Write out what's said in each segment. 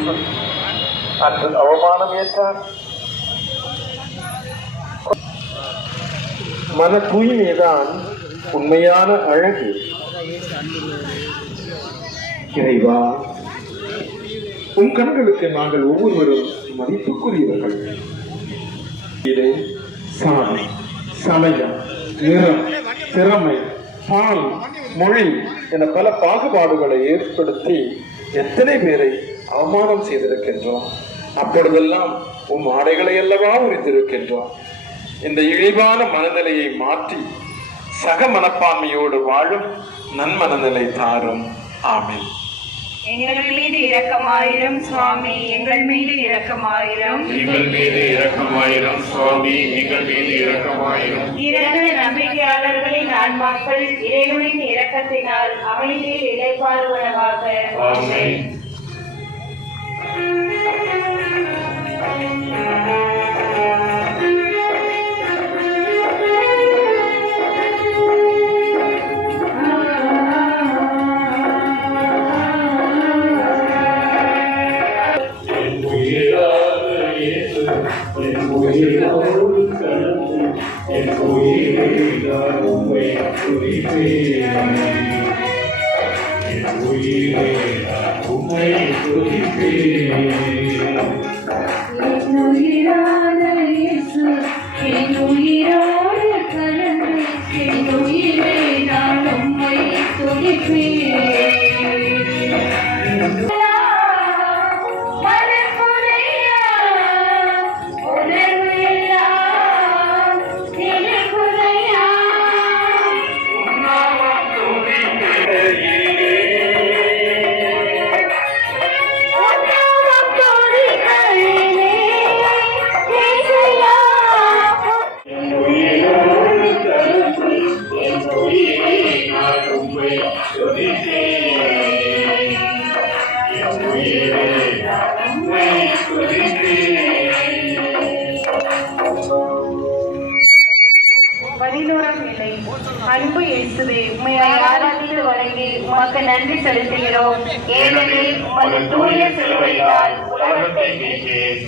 இயேசு அன்று அவமானம் ஏற்றார். மன தூய்மைதான் உண்மையான அழகு. இறைவா, உன் கண்களுக்கு நாங்கள் ஒவ்வொருவரும் மதிப்புக்குரியவர்கள். சாதி, சமயம், நிறம், திறமை, பால், மொழி என பல பாகுபாடுகளை ஏற்படுத்தி எத்தனை பேரை அவமானம் செய்திருக்கின்றோம். அப்பொழுதெல்லாம் உம் ஆடைகளை அல்லவா உரித்திருக்கின்றோம். இந்த இழிவான மனநிலையை மாற்றி சக மனப்பான்மையோடு வாழும் நன்மனநிலை தாரும். ஆமென். எங்கள் மீது இரக்கமாயிரும் சுவாமி, எங்கள் மீது இரக்கமாயிரும். எங்கள் மீது இரக்கமாயிரும் சுவாமி, எங்கள் மீது இரக்கமாயிரும். இறந்த நம்பிக்கையாளர்களின் ஆன்மாக்கள் இறைவனின் இரக்கத்தினால் அமைதியில் இளைப்பாறுவனவாக. ஆமென். அன்பு இயேசுவே, உம்மை ஆராதித்து வணங்கி உமக்கு நன்றி செலுத்துகிறோம். ஏனெனில் உமது தூய சிலுவையால் உலகத்தை மீட்டீர்.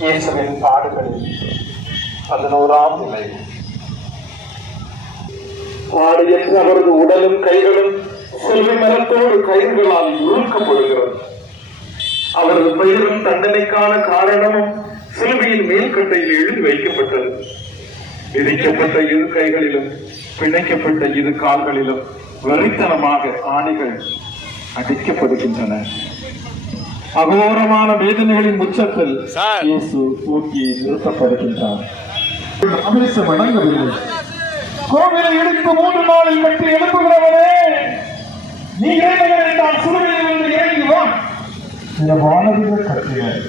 இயேசுவின் பாடுகளில் 11ஆம் நிலை. பாடு என்று அவரது உடலும் கைகளும் சிலுவை மரத்தோடு கயிர்களால் இழுக்கப்படுகிறது. அவரது பெயரும் தண்டனைக்கான காரணமும் சிலுவையின் மேல்கட்டையில் எழுதி வைக்கப்பட்டது. விதிக்கப்பட்ட இரு கைகளிலும் பிணைக்கப்பட்ட இரு கால்களிலும் வெறித்தனமாக ஆணிகள் அடிக்கப்படுகின்றன. அகோரமான வேதனைகளின் உச்சத்தில் இயேசு தூக்கி நிறுத்தப்படுகின்றார். வணங்கவில்லை. கோவிலை இடித்து 3 நாளில் கட்டி எழுப்புகிறவனே, நீ இறைவன் என்றால் சிலுவையில் இருந்து இறங்கி வா. இந்த வானவிகள் கட்டினர்.